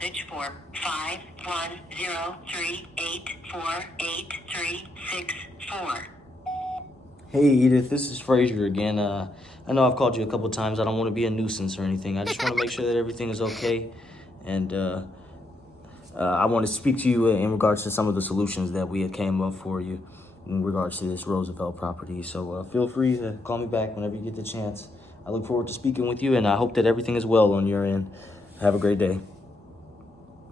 message for 51038483664. Hey Edith, this is Frazier again. I know I've called you a couple times. I don't want to be a nuisance or anything. I just want to make sure that everything is okay. And I want to speak to you in regards to some of the solutions that we came up for you in regards to this Roosevelt property. So feel free to call me back whenever you get the chance. I look forward to speaking with you, and I hope that everything is well on your end. Have a great day.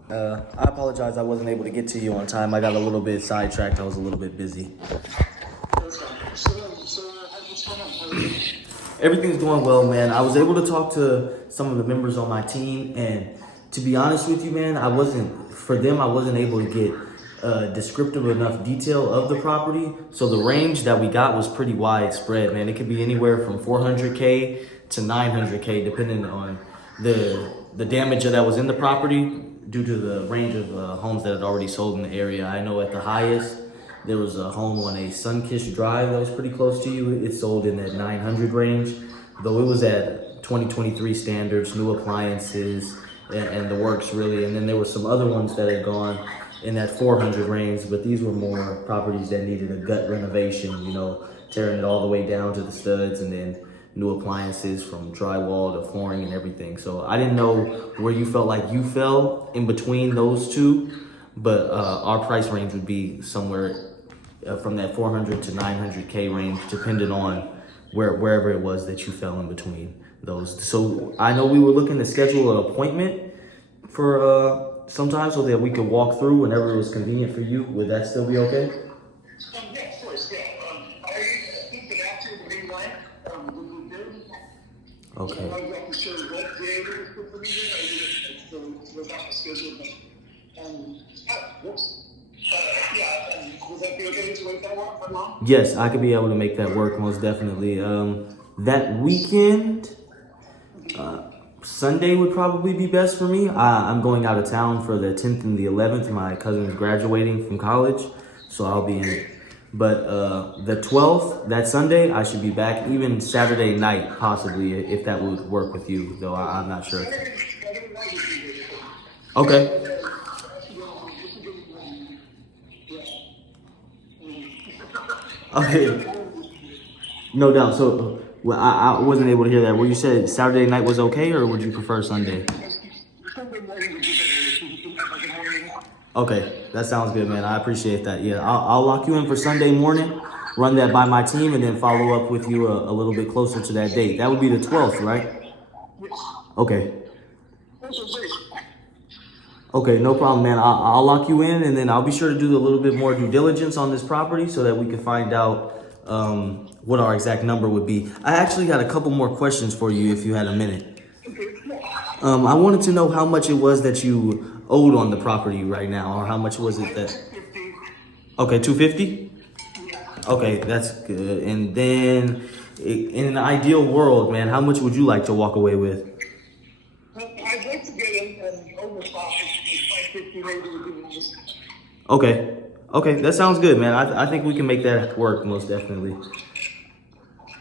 I apologize I wasn't able to get to you on time. I got a little bit sidetracked. I was a little bit busy. Everything's going well, man. I was able to talk to some of the members on my team, and to be honest with you, man, I wasn't able to get descriptive enough detail of the property. So the range that we got was pretty widespread, man. It could be anywhere from 400K to 900K, depending on the damage that was in the property due to the range of homes that had already sold in the area. I know at the highest, there was a home on a Sunkist Drive that was pretty close to you. It sold in that 900 range, though it was at 2023 standards, new appliances, and the works really. And then there were some other ones that had gone in that 400 range, but these were more properties that needed a gut renovation, you know, tearing it all the way down to the studs and then new appliances from drywall to flooring and everything. So I didn't know where you felt like you fell in between those two, but our price range would be somewhere from that 400 to 900K range, depending on wherever it was that you fell in between those. So I know we were looking to schedule an appointment for sometime so that we could walk through whenever it was convenient for you. Would that still be okay? Yeah, of course, yeah. I think that after the main line, would be good. Okay. I'm not sure what day it was good for me. I was not scheduled, but whoops. Would that be okay to make that work for long? Yes, I could be able to make that work, most definitely. That weekend, Sunday would probably be best for me. I'm going out of town for the 10th and the 11th. My cousin is graduating from college, so I'll be in it. But the 12th, that Sunday, I should be back. Even Saturday night, possibly, if that would work with you, though I'm not sure. Okay. Okay, no doubt. So I wasn't able to hear that. Well, you said Saturday night was okay, or would you prefer Sunday? Okay, that sounds good, man. I appreciate that. Yeah, I'll lock you in for Sunday morning, run that by my team, and then follow up with you a little bit closer to that date. That would be the 12th, right? Okay. Okay, no problem, man. I'll lock you in, and then I'll be sure to do a little bit more due diligence on this property so that we can find out what our exact number would be. I actually got a couple more questions for you if you had a minute. I wanted to know how much it was that you owed on the property right now, or how much was it that... Okay, $250? Okay, that's good. And then, in an ideal world, man, how much would you like to walk away with? I'd like to get an over profit. Okay. Okay, that sounds good, man. I think we can make that work, most definitely.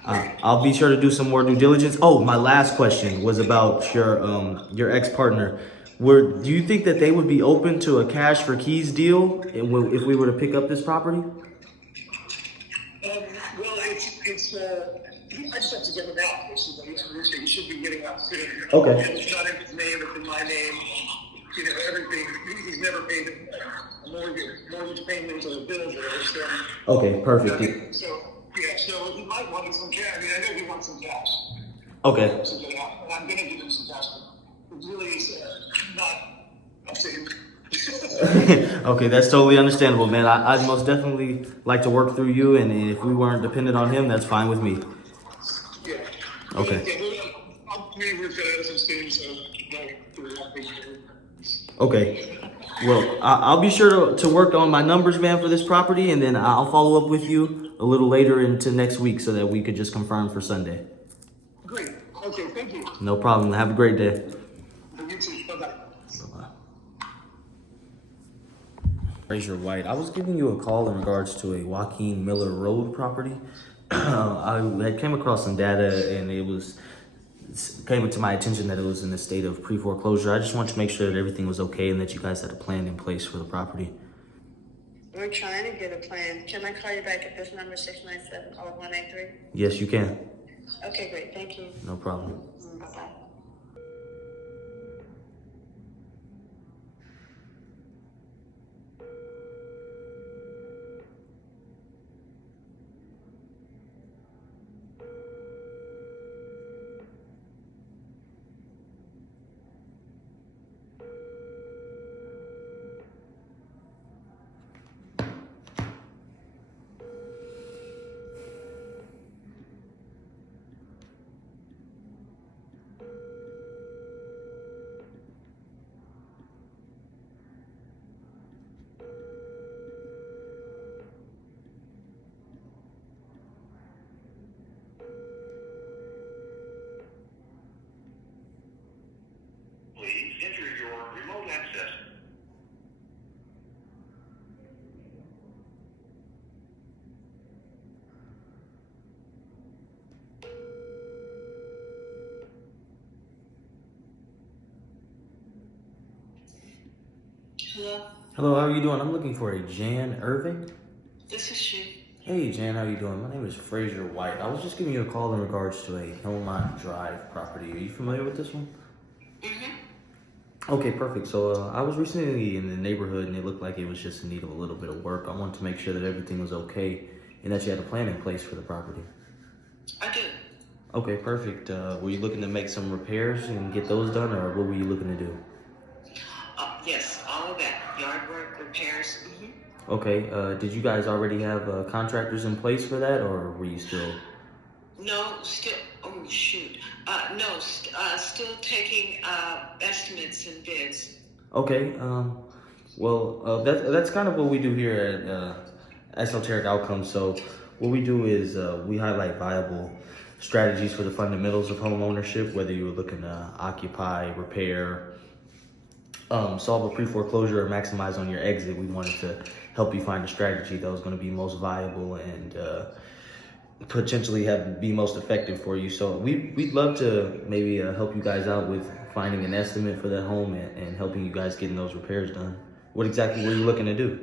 I'll be sure to do some more due diligence. Oh, my last question was about your ex-partner. Do you think that they would be open to a cash for keys deal if we were to pick up this property? Well, it's I just have to get it out. He should be getting out soon. Okay. It's not in his name, it's in my name. You know, everything. He's never paid a mortgage payment or a bill or so. Okay, perfect. So he might want some cash. I mean, I know he wants some cash. Okay. And I'm going to give him some cash. It really is not up to him. Okay, that's totally understandable, man. I'd most definitely like to work through you, and if we weren't dependent on him, that's fine with me. Yeah. Okay. Okay. Well, I'll be sure to work on my numbers, man, for this property, and then I'll follow up with you a little later into next week so that we could just confirm for Sunday. Great. Okay, thank you. No problem. Have a great day. You too. Bye-bye. Frazier White. I was giving you a call in regards to a Joaquin Miller Road property. I came across some data, and it was came to my attention that it was in a state of pre-foreclosure. I just wanted to make sure that everything was okay and that you guys had a plan in place for the property. We're trying to get a plan. Can I call you back at this number, 697-0183? Yes, you can. Okay, great. Thank you. No problem. Bye-bye. Please enter your remote access. Hello? Hello, how are you doing? I'm looking for a Jan Irving. This is she. Hey Jan, how you doing? My name is Fraser White. I was just giving you a call in regards to a Hillmont Drive property. Are you familiar with this one? Mm-hmm. Okay, perfect. So I was recently in the neighborhood and it looked like it was just in need of a little bit of work. I wanted to make sure that everything was okay and that you had a plan in place for the property. I do. Okay, perfect. Were you looking to make some repairs and get those done, or what were you looking to do? Yes, all of that. Yard work, repairs. Mm-hmm. Okay, did you guys already have contractors in place for that, or were you still? No, still, oh shoot. Still taking estimates and bids. Okay, that's kind of what we do here at Esoteric Outcomes. So what we do is we highlight viable strategies for the fundamentals of home ownership, whether you were looking to occupy, repair, solve a pre-foreclosure, or maximize on your exit. We wanted to help you find a strategy that was going to be most viable and potentially be most effective for you. So we'd love to maybe help you guys out with finding an estimate for that home and helping you guys getting those repairs done. What exactly were you looking to do?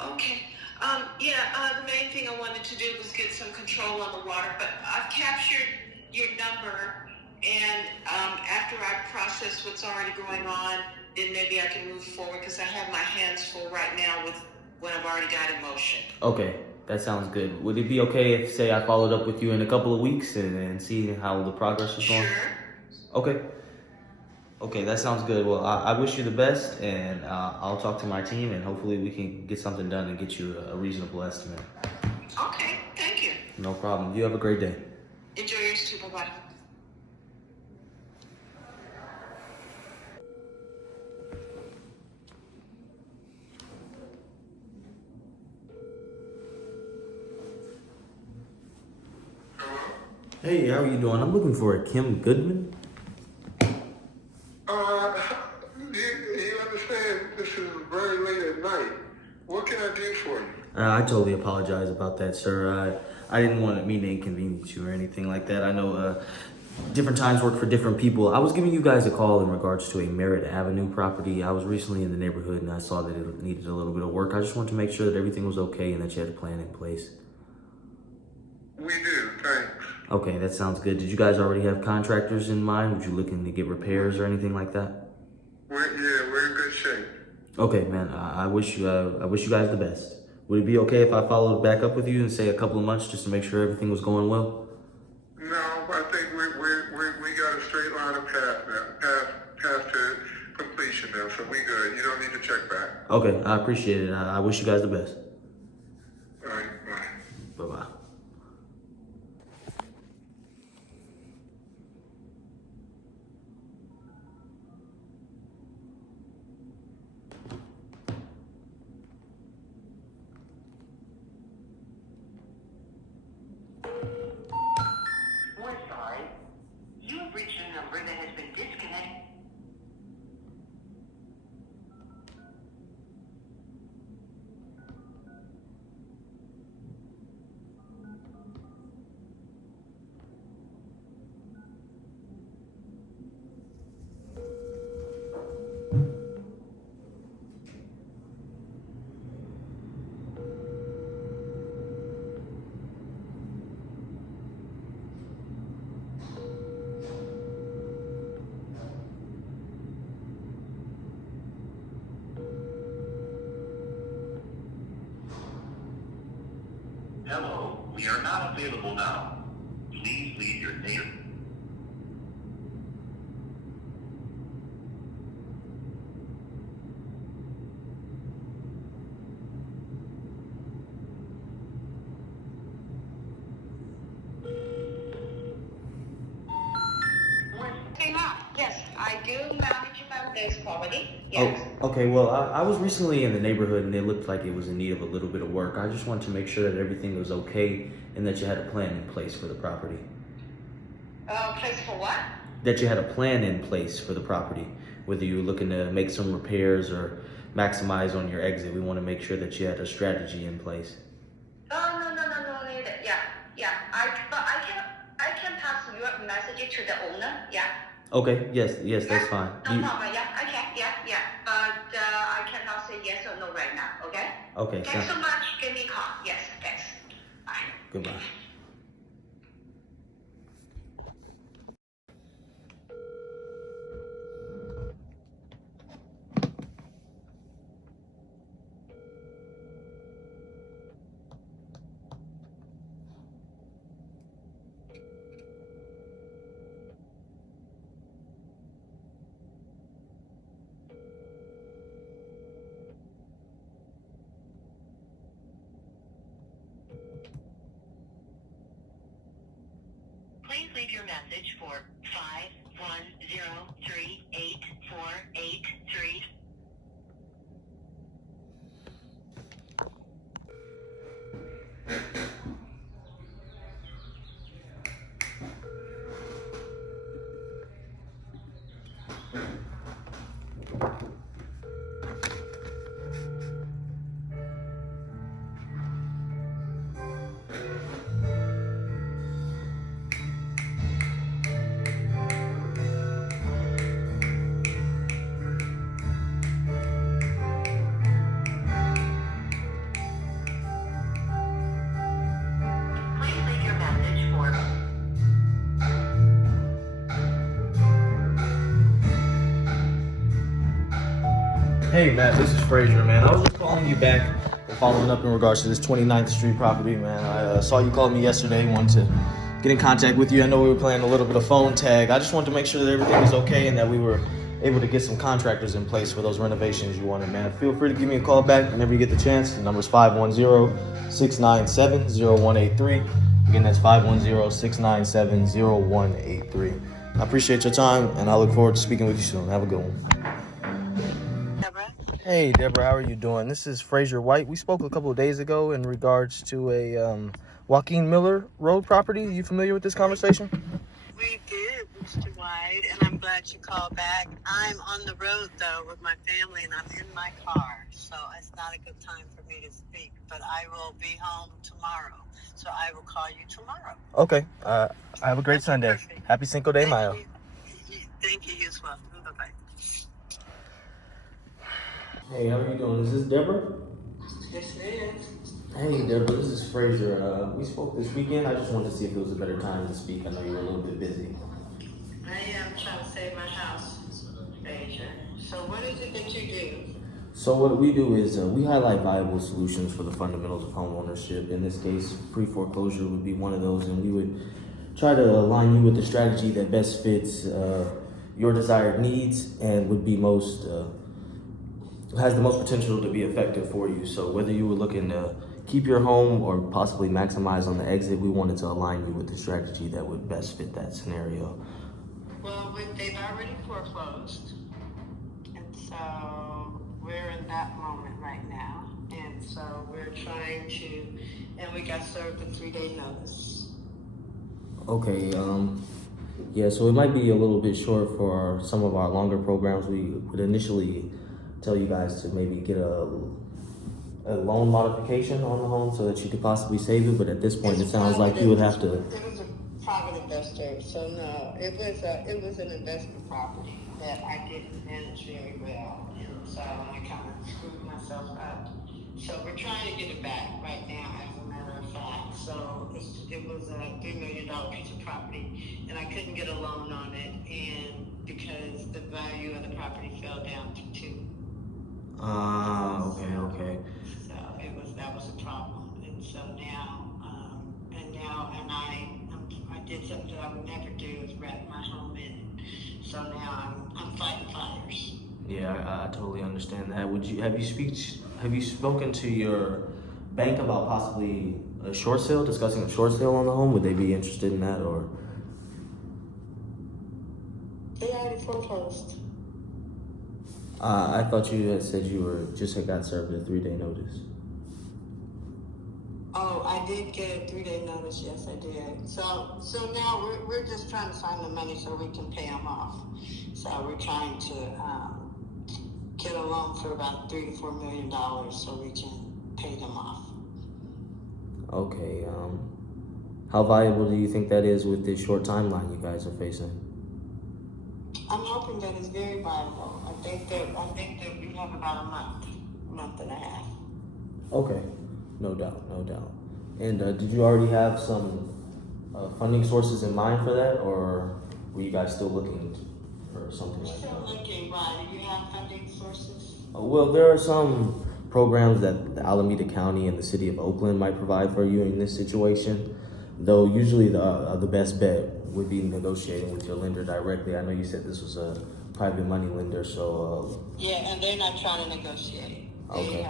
Okay. The main thing I wanted to do was get some control on the water, but I've captured your number, and after I process what's already going on, then maybe I can move forward, because I have my hands full right now with what I've already got in motion. Okay, that sounds good. Would it be okay if, say, I followed up with you in a couple of weeks and see how the progress was going? Sure. Okay, that sounds good. Well, I wish you the best, and I'll talk to my team, and hopefully we can get something done and get you a reasonable estimate. Okay, thank you. No problem. You have a great day. Enjoy yours too. Bye-bye. Hey, how are you doing? I'm looking for a Kim Goodman. You understand this is very late at night. What can I do for you? I totally apologize about that, sir. I didn't want to mean to inconvenience you or anything like that. I know different times work for different people. I was giving you guys a call in regards to a Merritt Avenue property. I was recently in the neighborhood and I saw that it needed a little bit of work. I just wanted to make sure that everything was okay and that you had a plan in place. We do, thanks. Okay, that sounds good. Did you guys already have contractors in mind? Would you looking to get repairs or anything like that? We're in good shape. Okay, man. I wish you guys the best. Would it be okay if I followed back up with you in, say, a couple of months just to make sure everything was going well? No, I think we got a straight line of path to completion now, so we good. You don't need to check back. Okay, I appreciate it. I wish you guys the best. All right, bye. Bye-bye. We're sorry. You have reached a number that has been disconnected. Hello, we are not available now. Please leave your name. Yes, I do manage this property. Yes. Oh, okay. Well, I was recently in the neighborhood and it looked like it was in need of a little bit of work. I just wanted to make sure that everything was okay and that you had a plan in place for the property. Place for what? That you had a plan in place for the property, whether you were looking to make some repairs or maximize on your exit. We want to make sure that you had a strategy in place. Oh, no, need it. Yeah. I can pass your message to the owner. Yeah. Okay. Yes, that's fine. No problem. Yeah, I can. Yeah. But I cannot say yes or no right now. Okay. Okay. Thanks so much. Give me a call. Yes. Thanks. Bye. Goodbye. Please leave your message for 510388483. Please leave your message for Hey Matt, this is Frazier, man. I was just calling you back and following up in regards to this 29th Street property, man. I saw you called me yesterday, wanted to get in contact with you. I know we were playing a little bit of phone tag. I just wanted to make sure that everything was okay and that we were able to get some contractors in place for those renovations you wanted, man. Feel free to give me a call back whenever you get the chance. The number's 510-697-0183. Again, that's 510-697-0183. I appreciate your time, and I look forward to speaking with you soon. Have a good one. Hey, Deborah, how are you doing? This is Frazier White. We spoke a couple of days ago in regards to a Joaquin Miller Road property. You familiar with this conversation? We did, Mr. White, and I'm glad you called back. I'm on the road, though, with my family, and I'm in my car, so it's not a good time for me to speak, but I will be home tomorrow, so I will call you tomorrow. Okay. Have a great Sunday. Perfect. Happy Cinco de Mayo. Thank you as well. Bye-bye. Hey, how are you doing? Is this Deborah? Yes, it is. Hey, Deborah, this is Frazier. We spoke this weekend. I just wanted to see if it was a better time to speak. I know you were a little bit busy. I am trying to save my house, Frazier. So what is it that you do? So what we do is we highlight viable solutions for the fundamentals of home ownership. In this case, pre-foreclosure would be one of those, and we would try to align you with the strategy that best fits your desired needs and would be most has the most potential to be effective for you. So whether you were looking to keep your home or possibly maximize on the exit, we wanted to align you with the strategy that would best fit that scenario. Well, they've already foreclosed, and so we're in that moment right now, and so we're trying to, and we got served a 3-day notice. Okay, yeah, so it might be a little bit short for some of our longer programs. We would initially tell you guys to maybe get a loan modification on the home so that you could possibly save it, but at this point it sounds like you would have to. It was a private investor, so no, it was an investment property that I didn't manage very well, and so I kind of screwed myself up. So we're trying to get it back right now, as a matter of fact. So it was a $3 million piece of property, and I couldn't get a loan on it, and because the value of the property fell down to 2. Okay. So that was a problem, and so now did something that I would never do, is wrap my home in it. So now I'm fighting fires. Yeah, I totally understand that. Have you spoken to your bank about possibly a short sale, discussing a short sale on the home? Would they be interested in that, or? They already foreclosed. I thought you had said you had got served a 3-day notice. Oh, I did get a 3-day notice. Yes, I did. So now we're just trying to find the money so we can pay them off. So we're trying to get a loan for about $3 to $4 million so we can pay them off. Okay. How valuable do you think that is with the short timeline you guys are facing? I'm hoping that it's very viable. I think that we have about a month and a half. Okay, no doubt. And did you already have some funding sources in mind for that, or were you guys still looking for something We're like still that? looking. Why? Do you have funding sources? Well, there are some programs that the Alameda County and the city of Oakland might provide for you in this situation, though usually the best bet would be negotiating with your lender directly. I know you said this was a private money lender, so... Yeah, and they're not trying to negotiate. Okay.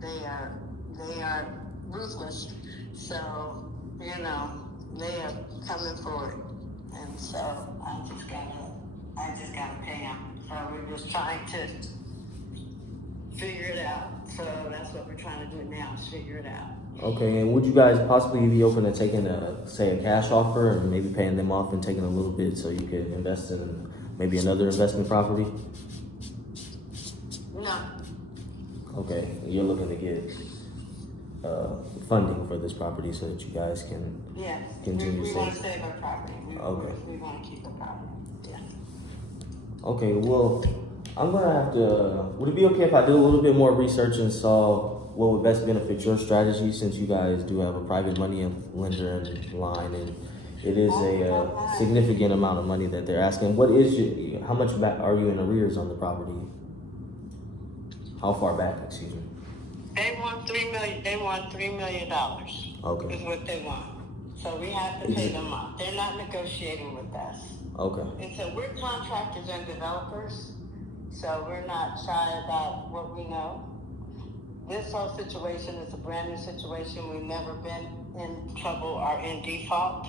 They are ruthless. So, they are coming for it. And so I just gotta pay them. So we're just trying to figure it out. So that's what we're trying to do now, is figure it out. Okay, and would you guys possibly be open to taking a cash offer and maybe paying them off and taking a little bit so you could invest in maybe another investment property? No. Okay, you're looking to get funding for this property so that you guys can Yes. continue We want to saving. save our property. Okay. We want to keep the property. Yeah. Okay, well, I'm gonna have to. Would it be okay if I did a little bit more research and saw what would best benefit your strategy, since you guys do have a private money lender in line, and it is a significant amount of money that they're asking. How much back are you in arrears on the property? How far back, excuse me? They want $3 million. They want $3 million. Okay. Is what they want. So we have to pay them off. They're not negotiating with us. Okay. And so we're contractors and developers. So we're not shy about what we know. This whole situation is a brand new situation. We've never been in trouble or in default.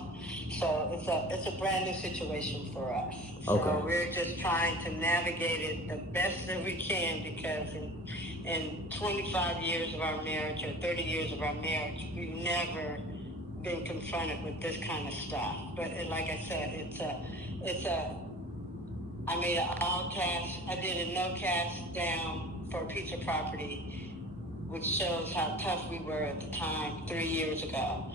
So it's a brand new situation for us. Okay. So we're just trying to navigate it the best that we can, because in 25 years of our marriage, or 30 years of our marriage, we've never been confronted with this kind of stuff. But like I said, I made an all cash. I did a no cash down for a piece of property, which shows how tough we were at the time 3 years ago.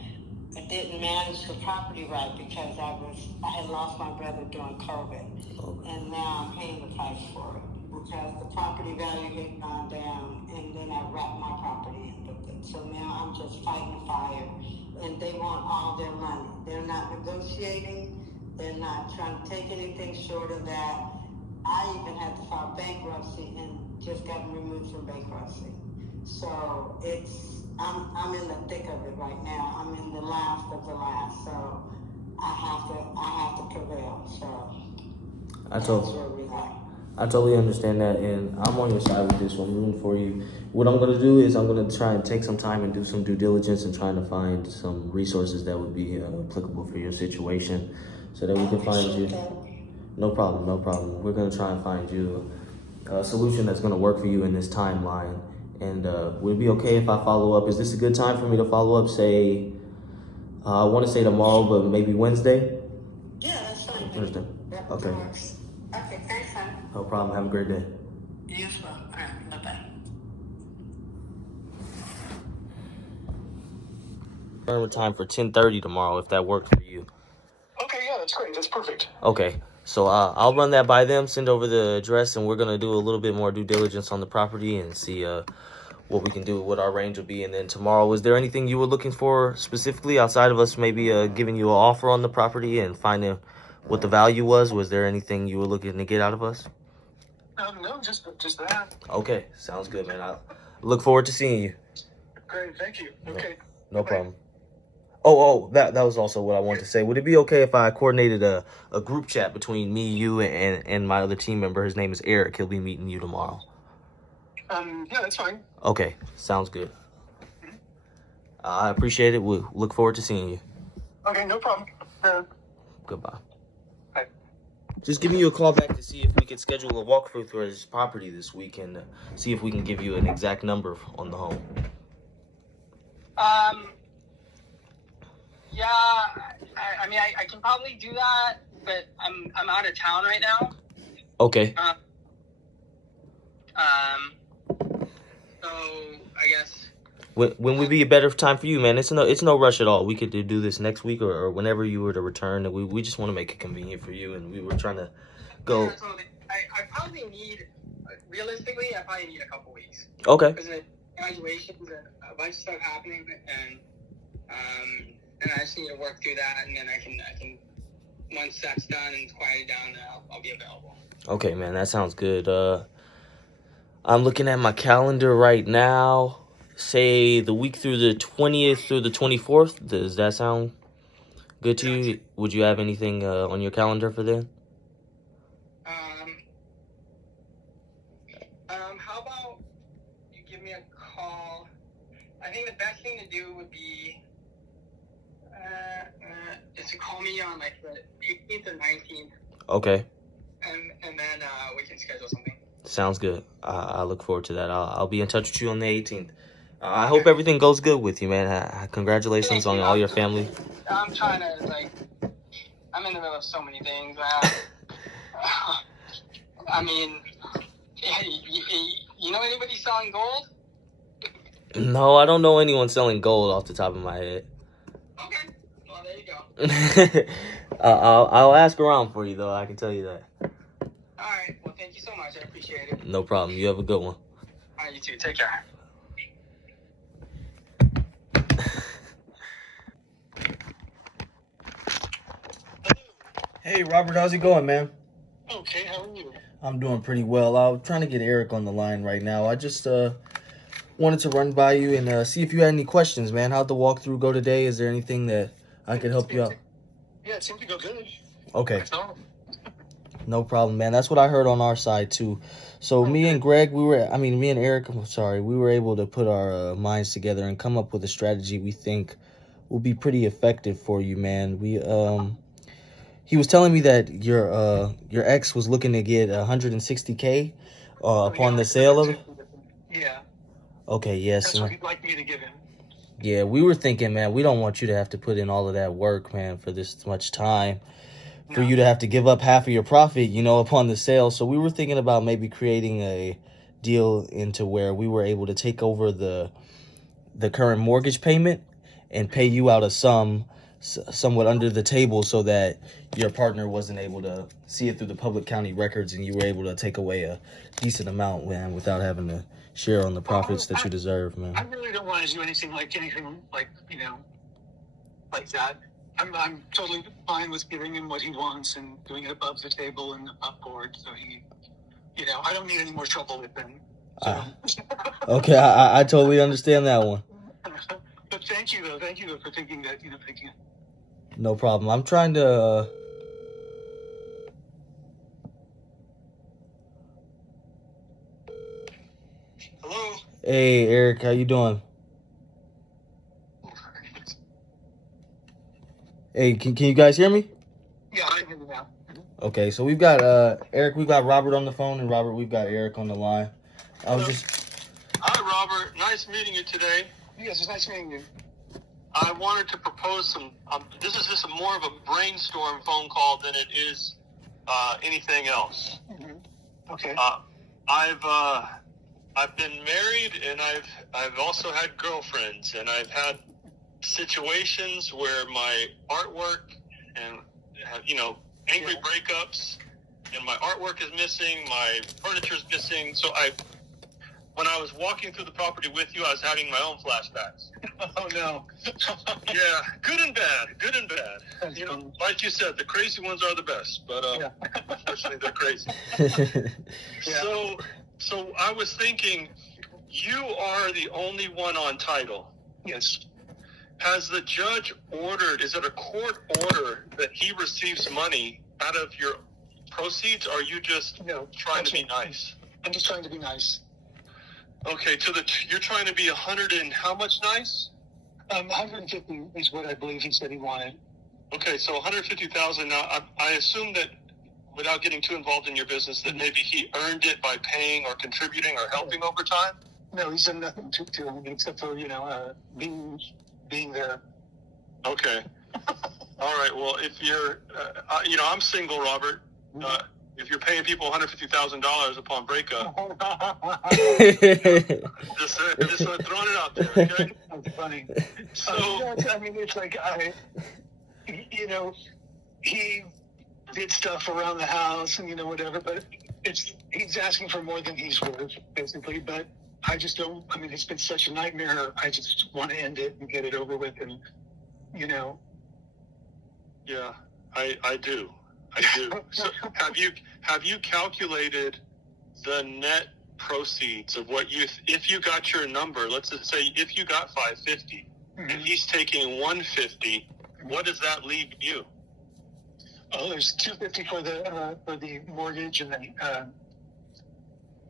I didn't manage the property right because I had lost my brother during COVID, Okay. and now I'm paying the price for it because the property value had gone down, and then I wrapped my property in with it. So now I'm just fighting fire, and they want all their money. They're not negotiating. They're not trying to take anything short of that. I even had to file bankruptcy and just got removed from bankruptcy. So I'm in the thick of it right now. I'm in the last of the last. So I have to prevail. So that's where we are. I totally understand that, and I'm on your side with this one. I'm rooting for you. What I'm going to do is I'm going to try and take some time and do some due diligence and trying to find some resources that would be applicable for your situation so that we can find you. No problem. We're going to try and find you a solution that's going to work for you in this timeline. And would it be okay if I follow up? Is this a good time for me to follow up, say, I want to say tomorrow, but maybe Wednesday? Yeah, that's fine. Thursday. That Okay. works. Okay, thanks, hon. No problem. Have a great day. You as well. All right, bye-bye. Turn time for 10:30 tomorrow, if that works for you. Okay, yeah, that's great. That's perfect. Okay, so I'll run that by them, send over the address, and we're going to do a little bit more due diligence on the property and see what we can do, what our range will be. And then tomorrow, was there anything you were looking for specifically outside of us maybe giving you an offer on the property and finding what the value was? Was there anything you were looking to get out of us? No, just that. Okay, sounds good, man. I look forward to seeing you. Great, thank you. Okay. No Bye. problem. That was also what I wanted to say. Would it be okay if I coordinated a group chat between me, you, and my other team member? His name is Eric. He'll be meeting you tomorrow. Yeah, that's fine. Okay, sounds good. I appreciate it. We'll look forward to seeing you. Okay, no problem. Goodbye. Bye. Just giving you a call back to see if we could schedule a walkthrough through his property this week and see if we can give you an exact number on the home. Yeah, I mean, I can probably do that, but I'm out of town right now. Okay. So I guess. When would be a better time for you, man? It's no rush at all. We could do this next week or whenever you were to return. And we just want to make it convenient for you, and we were trying to go. Yeah, so I probably need, realistically, I probably need a couple weeks. Okay. Because of graduations and a bunch of stuff happening, and I just need to work through that, and then I can once that's done and it's quieted down, then I'll be available. Okay, man, that sounds good. I'm looking at my calendar right now. Say the week through the 20th through the 24th. Does that sound good to you? Would you have anything on your calendar for then? How about you give me a call? I think the best thing to do would be is to call me on like the 18th or 19th. Okay. And then we can schedule something. Sounds good. I look forward to that. I'll be in touch with you on the 18th. I hope everything goes good with you, man. Congratulations on all your family. I'm trying to, I'm in the middle of so many things, man. I mean, you know anybody selling gold? No, I don't know anyone selling gold off the top of my head. Okay. Well, there you go. I'll ask around for you, though. I can tell you that. All right. Well, thank you so much. I appreciate it. No problem. You have a good one. All right, you too. Take care. Hey, Robert, how's it going, man? Okay, how are you? I'm doing pretty well. I'm trying to get Eric on the line right now. I just wanted to run by you and see if you had any questions, man. How'd the walkthrough go today? Is there anything that I could help you out? Yeah, it seemed to go good. Okay. That's all. No problem, man. That's what I heard on our side, too. So me and Eric, we were able to put our minds together and come up with a strategy we think will be pretty effective for you, man. He was telling me that your ex was looking to get 160K upon the sale of it. Yeah. Okay, yes. That's what he'd like me to give him. Yeah, we were thinking, man, we don't want you to have to put in all of that work, man, for this much time. For you to have to give up half of your profit, upon the sale. So we were thinking about maybe creating a deal into where we were able to take over the current mortgage payment and pay you out a sum somewhat under the table so that your partner wasn't able to see it through the public county records and you were able to take away a decent amount, man, without having to share on the profits that you deserve, man. I really don't want to do anything like that. I'm totally fine with giving him what he wants and doing it above the table and above board. So I don't need any more trouble with him. So. Okay, I totally understand that one. But thank you though for thinking that, thinking. No problem. I'm trying to. Hello. Hey, Eric, how you doing? Hey, can you guys hear me? Yeah, I can hear you now. Okay, so we've got Eric, we've got Robert on the phone, and Robert, we've got Eric on the line. Hi, Robert. Nice meeting you today. Yes, it's nice meeting you. I wanted to propose some. This is just more of a brainstorm phone call than it is anything else. Mm-hmm. Okay. I've been married, and I've also had girlfriends, and I've had situations where my artwork and angry breakups, and my artwork is missing, my furniture is missing. So when I was walking through the property with you, I was having my own flashbacks. Oh no. Yeah, good and bad. Like you said, the crazy ones are the best, but unfortunately they're crazy. Yeah. So I was thinking, you are the only one on title. Yes. has the judge ordered, is it a court order that he receives money out of your proceeds, or are you just trying to be nice? I'm just trying to be nice. Okay, you're trying to be 100 and how much nice? 150 is what I believe he said he wanted. Okay, so 150,000. Now, I assume that, without getting too involved in your business, that maybe he earned it by paying or contributing or helping over time? No, he's done nothing to him except for, being there. Okay. All right, well, if you're, I'm single, Robert. If you're paying people $150,000 upon breakup, just throwing it out there, okay? That's funny. So, it's like he did stuff around the house and whatever, but he's asking for more than he's worth, basically. But I just don't. I mean, it's been such a nightmare. I just want to end it and get it over with, and Yeah, I do. So have you calculated the net proceeds of what if you got your number, let's just say if you got 550 and he's taking 150, what does that leave you? Oh, there's 250 for the mortgage and then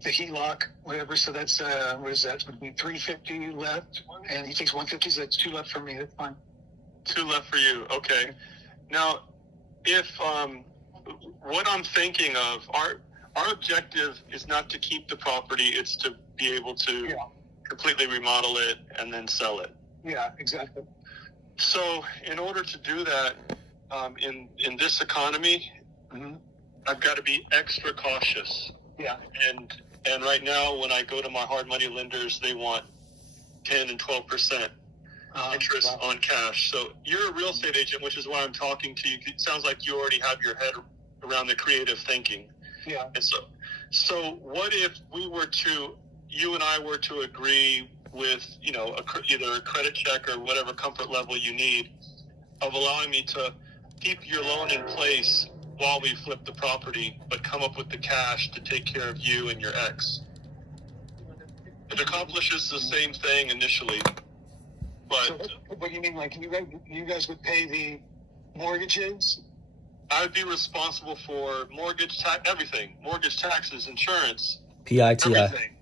the HELOC, whatever. So that's what is that? Would be 350 left, and he takes 150. So that's 2 left for me. That's fine. 2 left for you. Okay. Now, if what I'm thinking of, our objective is not to keep the property; it's to be able to completely remodel it and then sell it. Yeah, exactly. So, in order to do that, in this economy, I've got to be extra cautious. Yeah. And right now, when I go to my hard money lenders, they want 10 and 12% interest on cash. So you're a real estate agent, which is why I'm talking to you. It sounds like you already have your head around the creative thinking. Yeah. And so what if you and I were to agree with, either a credit check or whatever comfort level you need of allowing me to keep your loan in place while we flip the property, but come up with the cash to take care of you and your ex. It accomplishes the same thing initially, but... So what do you mean, like you guys would pay the mortgages? I would be responsible for mortgage tax, everything. Mortgage, taxes, insurance. PITI. Everything.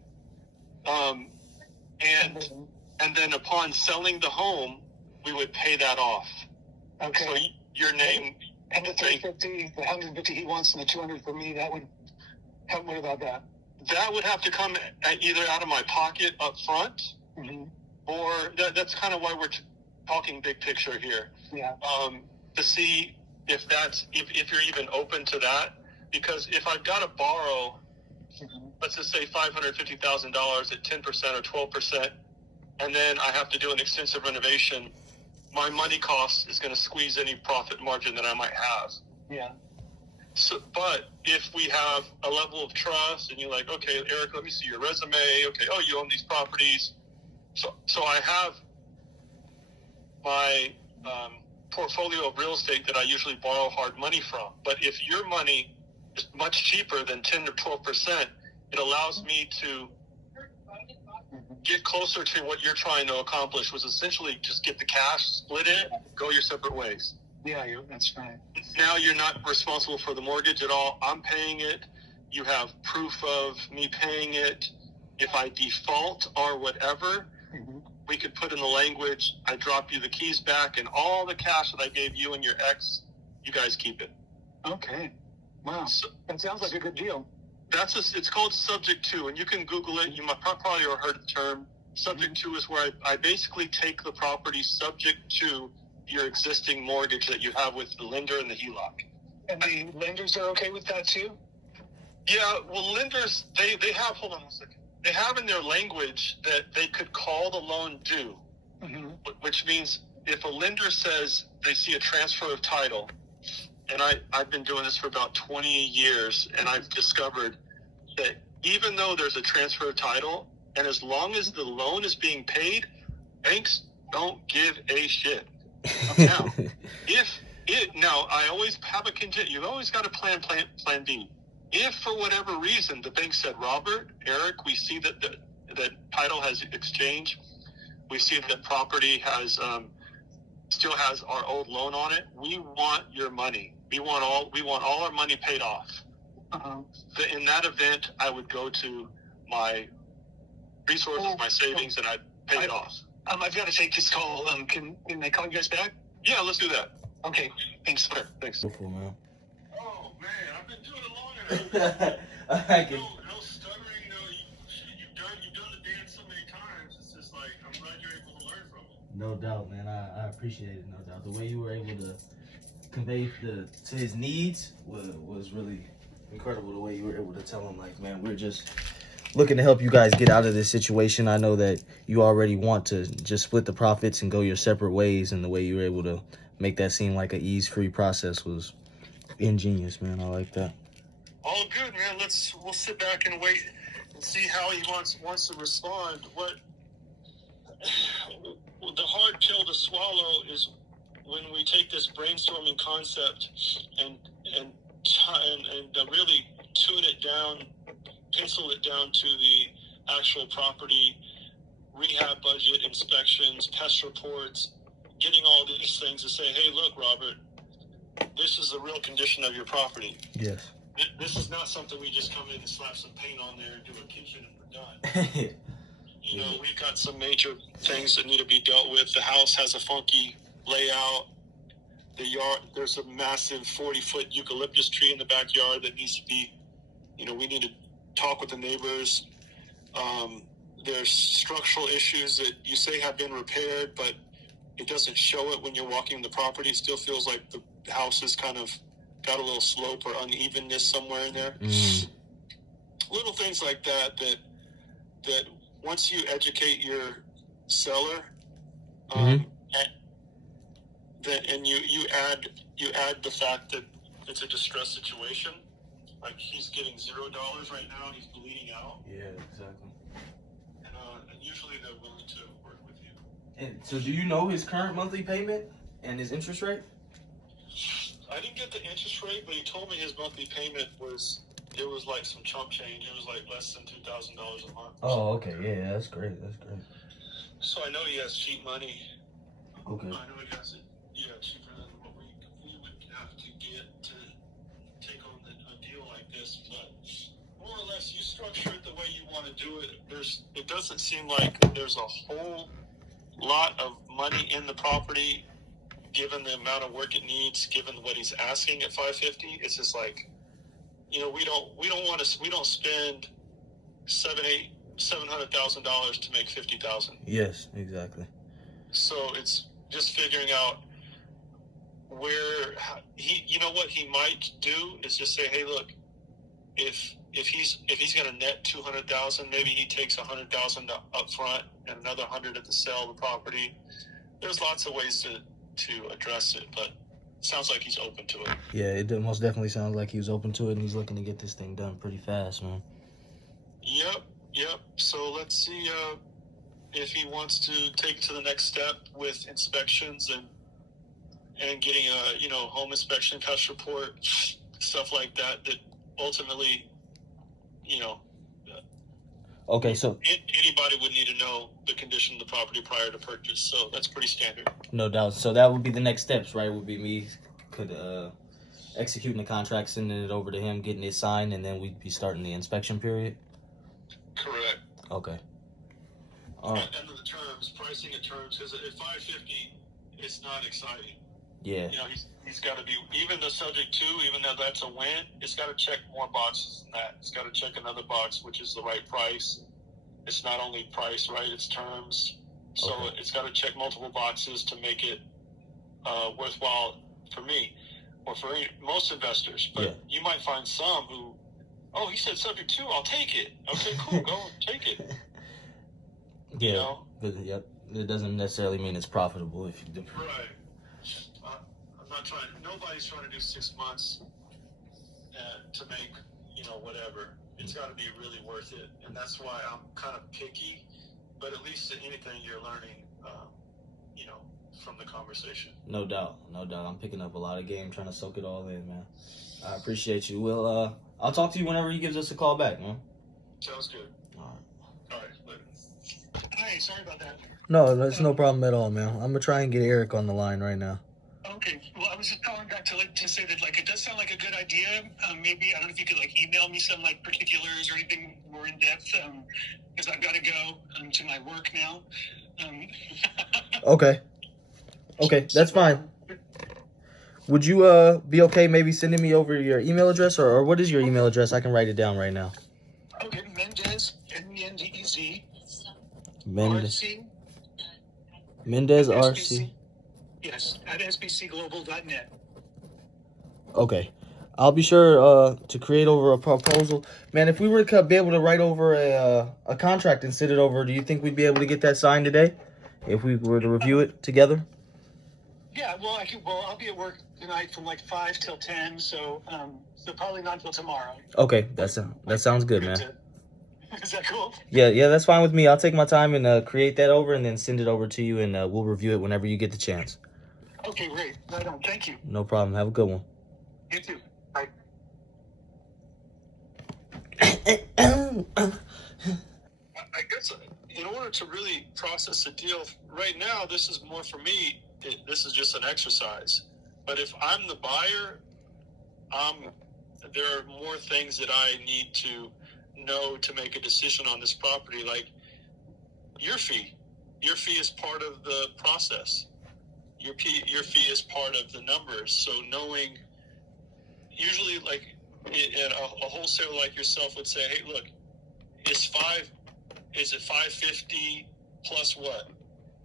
And then upon selling the home, we would pay that off. Okay. So your name... And the 350, the 150 he wants, and the 200 for me, that would help. What about that? That would have to come either out of my pocket up front, or that's kind of why we're talking big picture here. Yeah. To see if you're even open to that, because if I've got to borrow, let's just say $550,000 at 10% or 12%, and then I have to do an extensive renovation, my money cost is going to squeeze any profit margin that I might have. Yeah. So, but if we have a level of trust and you're like, okay, Eric, let me see your resume. Okay. Oh, you own these properties. So I have my portfolio of real estate that I usually borrow hard money from. But if your money is much cheaper than 10 to 12%, it allows me to get closer to what you're trying to accomplish, was essentially just get the cash, split it, go your separate ways. Yeah, that's right. Now you're not responsible for the mortgage at all. I'm paying it. You have proof of me paying it. If I default or whatever, we could put in the language, I drop you the keys back, and all the cash that I gave you and your ex, you guys keep it. Okay. Wow. That sounds like a good deal. It's called subject to, and you can Google it. You might probably have heard the term. Subject to is where I basically take the property subject to your existing mortgage that you have with the lender and the HELOC. And the lenders are okay with that too? Yeah, well, lenders, they have, hold on a second. They have in their language that they could call the loan due, which means if a lender says they see a transfer of title, and I've been doing this for about 20 years, and I've discovered that even though there's a transfer of title, and as long as the loan is being paid, banks don't give a shit. Now, I always have a contingent. You've always got a plan B. If for whatever reason the bank said, Robert, Eric, we see that title has exchanged, we see that property has still has our old loan on it. We want your money. We want all our money paid off. In that event, I would go to my resources, my savings, and I'd pay it off. I've got to take this call. Can they call you guys back? Yeah, let's do that. Okay, thanks. Okay, thanks. Beautiful, man. Oh man, I've been doing it long enough. I can. No stuttering. No, you've done the dance so many times. It's just like I'm glad you're able to learn from it. No doubt, man. I appreciate it. No doubt. The way you were able to convey to his needs was really incredible. The way you were able to tell him, like, man, we're just looking to help you guys get out of this situation. I know that you already want to just split the profits and go your separate ways, and the way you were able to make that seem like an ease-free process was ingenious, man. I like that. All good, man. We'll sit back and wait and see how he wants to respond. What the hard pill to swallow is when we take this brainstorming concept and really tune it down, pencil it down to the actual property, rehab budget, inspections, pest reports, getting all these things to say, hey, look, Robert, this is the real condition of your property. Yes. This is not something we just come in and slap some paint on there and do a kitchen and we're done. You know, we've got some major things that need to be dealt with. The house has a funky layout. The yard, there's a massive 40-foot eucalyptus tree in the backyard that needs to be, we need to talk with the neighbors. There's structural issues that you say have been repaired, but it doesn't show it when you're walking the property. It still feels like the house has kind of got a little slope or unevenness somewhere in there. Little things like that once you educate your seller, and you add the fact that it's a distress situation. Like, he's getting $0 right now, and he's bleeding out. Yeah, exactly. And usually they're willing to work with you. And so, do you know his current monthly payment and his interest rate? I didn't get the interest rate, but he told me his monthly payment was like some chump change. It was like less than $2,000 a month. Oh, okay. Yeah, that's great. That's great. So I know he has cheap money. Okay. I know he has it, cheaper than what we would have to get to take on a deal like this. But more or less, you structure it the way you want to do it. It doesn't seem like there's a whole lot of money in the property, given the amount of work it needs, given what he's asking at $550. It's just like, we don't spend $700,000 to make $50,000. Yes, exactly. So it's just figuring out where what he might do is just say, hey, look, if he's going to net $200,000, maybe he takes $100,000 up front and another $100,000 at the sale of the property. There's lots of ways to address it, but it sounds like he's open to it. Yeah, it most definitely sounds like he was open to it, and he's looking to get this thing done pretty fast, man. Yep. So let's see if he wants to take it to the next step with inspections and getting a home inspection, pest report, stuff like that ultimately, Okay, so anybody would need to know the condition of the property prior to purchase, so that's pretty standard. no doubt. So that would be the next steps, right? Would be me executing the contract, sending it over to him, getting it signed, and then we'd be starting the inspection period. Correct. Okay. All right. And the terms, pricing of terms, because at $550, it's not exciting. Yeah. He's got to be, even the subject to, even though that's a win, it's got to check more boxes than that. It's got to check another box, which is the right price. It's not only price, right? It's terms. So It's got to check multiple boxes to make it worthwhile for me or for most investors. But you might find some who, he said subject to, I'll take it. Okay, cool, go take it. Yeah. But it doesn't necessarily mean it's profitable if you do. Right. Nobody's trying to do 6 months to make, whatever. It's got to be really worth it. And that's why I'm kind of picky, but at least in anything you're learning, from the conversation. No doubt. I'm picking up a lot of game, trying to soak it all in, man. I appreciate you. Well, I'll talk to you whenever he gives us a call back, man. Sounds good. All right. Later. Hi, sorry about that. No, that's no problem at all, man. I'm gonna try and get Eric on the line right now. Okay, well, I was just calling back to say that it does sound like a good idea. Maybe I don't know if you could email me some particulars or anything more in depth, because I've got to go to my work now. Okay, that's fine. Would you be okay maybe sending me over your email address, or what is your email address? I can write it down right now. Okay, Mendez, Mendez, Mendez. RC. Mendez at RC. Yes, at sbcglobal.net. Okay. I'll be sure to create over a proposal. Man, if we were to be able to write over a contract and send it over, do you think we'd be able to get that signed today? If we were to review it together? Yeah, well, I'll be at work tonight from 5 till 10, so probably not till tomorrow. Okay, that sounds good, man. Is that cool? Yeah, that's fine with me. I'll take my time and create that over and then send it over to you, and we'll review it whenever you get the chance. Okay, great. Right on. Thank you. No problem. Have a good one. You too. Bye. I guess in order to really process the deal right now, this is more for me. This is just an exercise. But if I'm the buyer, there are more things that I need to know to make a decision on this property, like your fee. Your fee is part of the process. Your fee is part of the numbers. So knowing, usually a wholesaler like yourself would say, hey, look, is it 550 plus what?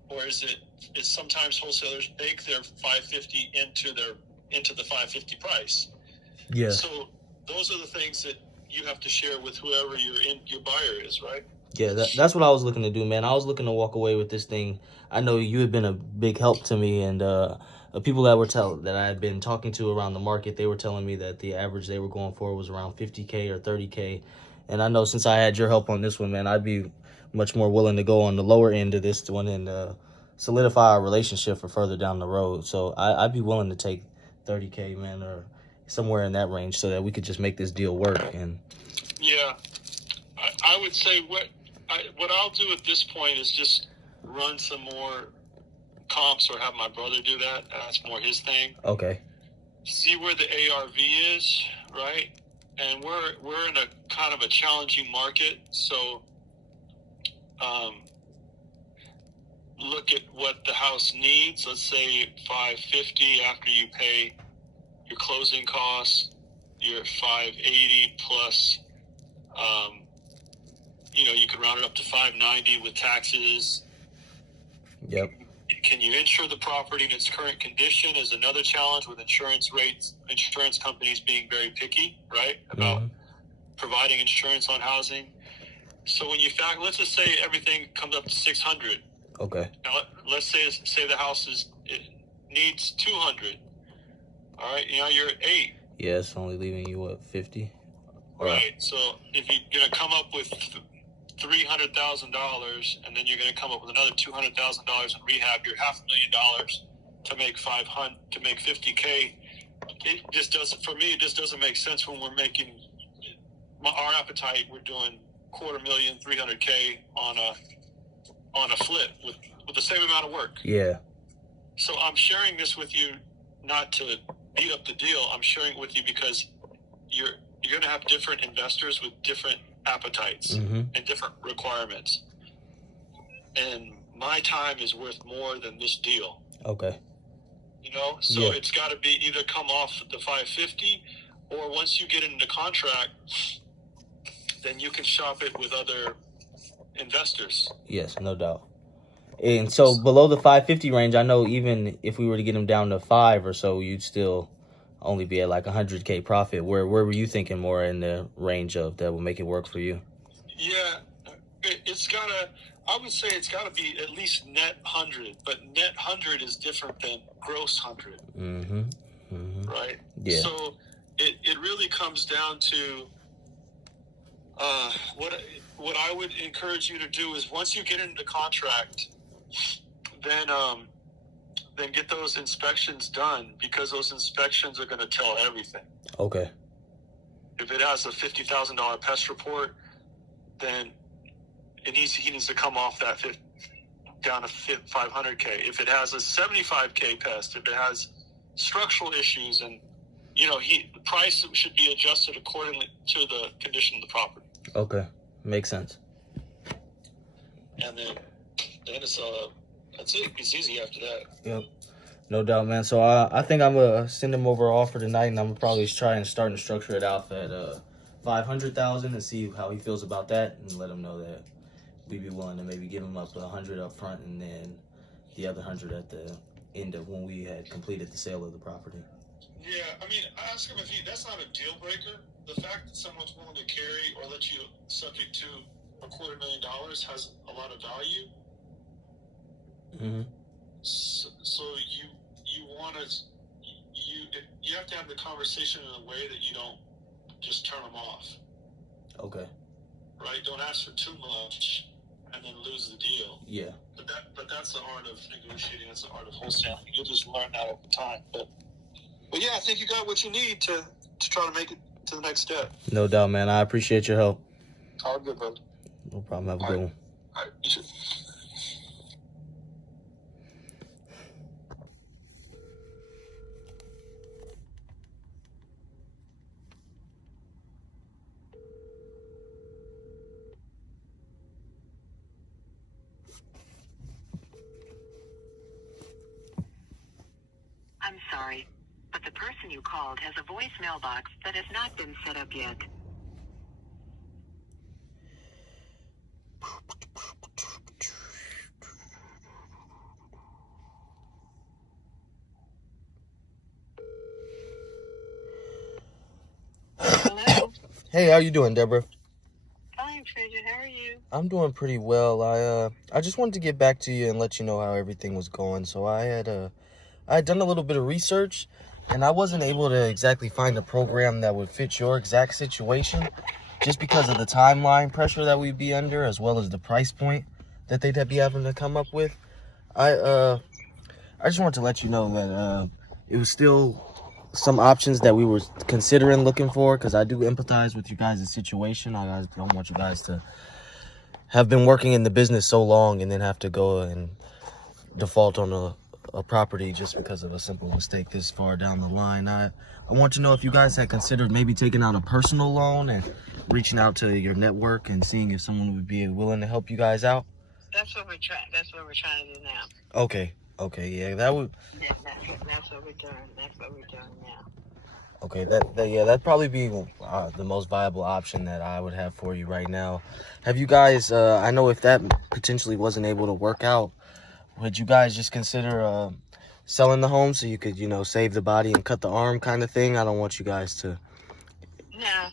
Or is sometimes wholesalers bake their 550 into the 550 price. Yeah. So those are the things that you have to share with whoever your buyer is, right? Yeah, that's what I was looking to do, man. I was looking to walk away with this thing. I know you had been a big help to me, and people that I had been talking to around the market, they were telling me that the average they were going for was around 50K or 30K. And I know since I had your help on this one, man, I'd be much more willing to go on the lower end of this one and solidify our relationship for further down the road. So I'd be willing to take 30K, man, or somewhere in that range so that we could just make this deal work. And yeah, I would say what I'll do at this point is just run some more comps or have my brother do that. That's more his thing. Okay. See where the ARV is, right? And we're in a kind of a challenging market, so look at what the house needs. Let's say 550 after you pay your closing costs. You're at 580 plus. You can round it up to 590 with taxes. Yep. Can you insure the property in its current condition is another challenge with insurance rates, insurance companies being very picky, right, about providing insurance on housing. So when let's just say everything comes up to 600. Okay. Now let's say the house needs 200. All right, you're at 8. Yeah, it's only leaving you, what, 50? Right. So if you're going to come up with $300,000, and then you're going to come up with another $200,000 in rehab, you're $500,000 to make 50K. It just doesn't, for me, it just doesn't make sense when we're making our appetite. We're doing $250,000, $300K on a flip with the same amount of work. Yeah. So I'm sharing this with you not to beat up the deal. I'm sharing it with you because you're going to have different investors with different appetites and different requirements. And my time is worth more than this deal. Okay. So it's got to be either come off the 550, or once you get into the contract, then you can shop it with other investors. Yes, no doubt. And so below the 550 range, I know even if we were to get them down to 5 or so, you'd still only be at 100K profit. Where were you thinking more in the range of that will make it work for you? Yeah, I would say it's got to be at least net 100, but net 100 is different than gross 100. Right? Yeah. So it really comes down to what I would encourage you to do is once you get into the contract, then get those inspections done, because those inspections are going to tell everything. Okay. If it has a $50,000 pest report, then he needs to come off that down to 500K. If it has a 75K pest, if it has structural issues, and the price should be adjusted accordingly to the condition of the property. Okay, makes sense. And then it's that's it. It's easy after that. Yep, no doubt, man. So I think I'm gonna send him over an offer tonight, and I'm gonna probably try and start and structure it out at 500,000 and see how he feels about that, and let him know that we'd be willing to maybe give him up 100 up front, and then the other 100 at the end of when we had completed the sale of the property. Yeah, I mean, ask him if that's not a deal breaker. The fact that someone's willing to carry or let you subject to $250,000 has a lot of value. Mm-hmm. So you want to you have to have the conversation in a way that you don't just turn them off. Okay. Right? Don't ask for too much and then lose the deal. Yeah. But that's the art of negotiating. That's the art of wholesaling. You'll just learn that over time. But yeah, I think you got what you need to try to make it to the next step. No doubt, man. I appreciate your help. All good, brother. No problem. Have a good one. All right. You too. I'm sorry, but the person you called has a voicemail box that has not been set up yet. Hello? Hey, how you doing, Deborah? Fine, Treasure. How are you? I'm doing pretty well. I just wanted to get back to you and let you know how everything was going. So I had done a little bit of research, and I wasn't able to exactly find a program that would fit your exact situation, just because of the timeline pressure that we'd be under, as well as the price point that they'd be having to come up with. I just wanted to let you know that it was still some options that we were considering looking for, because I do empathize with you guys' situation. I don't want you guys to have been working in the business so long and then have to go and default on a property just because of a simple mistake this far down the line. I want to know if you guys had considered maybe taking out a personal loan and reaching out to your network and seeing if someone would be willing to help you guys out. That's what we're trying. That's what we're trying to do now. Okay, yeah, that would. Yeah, that's what we're doing. That's what we're doing now. Okay, that'd probably be the most viable option that I would have for you right now. Have you guys? I know if that potentially wasn't able to work out, would you guys just consider selling the home so you could, save the body and cut the arm kind of thing? I don't want you guys to. No.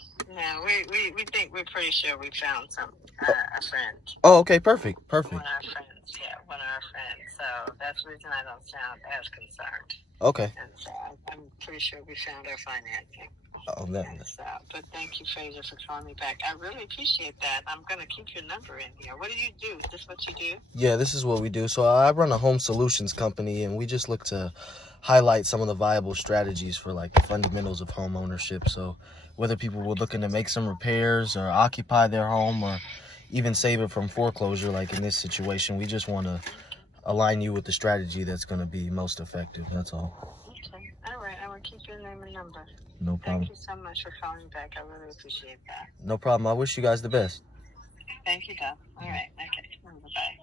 We think we're pretty sure we found a friend. Oh, okay, perfect. One of our friends, one of our friends. So that's the reason I don't sound as concerned. Okay. And so I'm pretty sure we found our financing. Oh, but thank you, Fraser, for calling me back. I really appreciate that. I'm going to keep your number in here. What do you do? Is this what you do? Yeah, this is what we do. So I run a home solutions company, and we just look to highlight some of the viable strategies for like the fundamentals of home ownership. So whether people were looking to make some repairs or occupy their home or even save it from foreclosure, like in this situation, we just want to align you with the strategy that's going to be most effective. That's all. Okay. All right. I will keep your name and number. No problem. Thank you so much for calling back. I really appreciate that. No problem. I wish you guys the best. Thank you, Doc. All right. Okay. Bye-bye.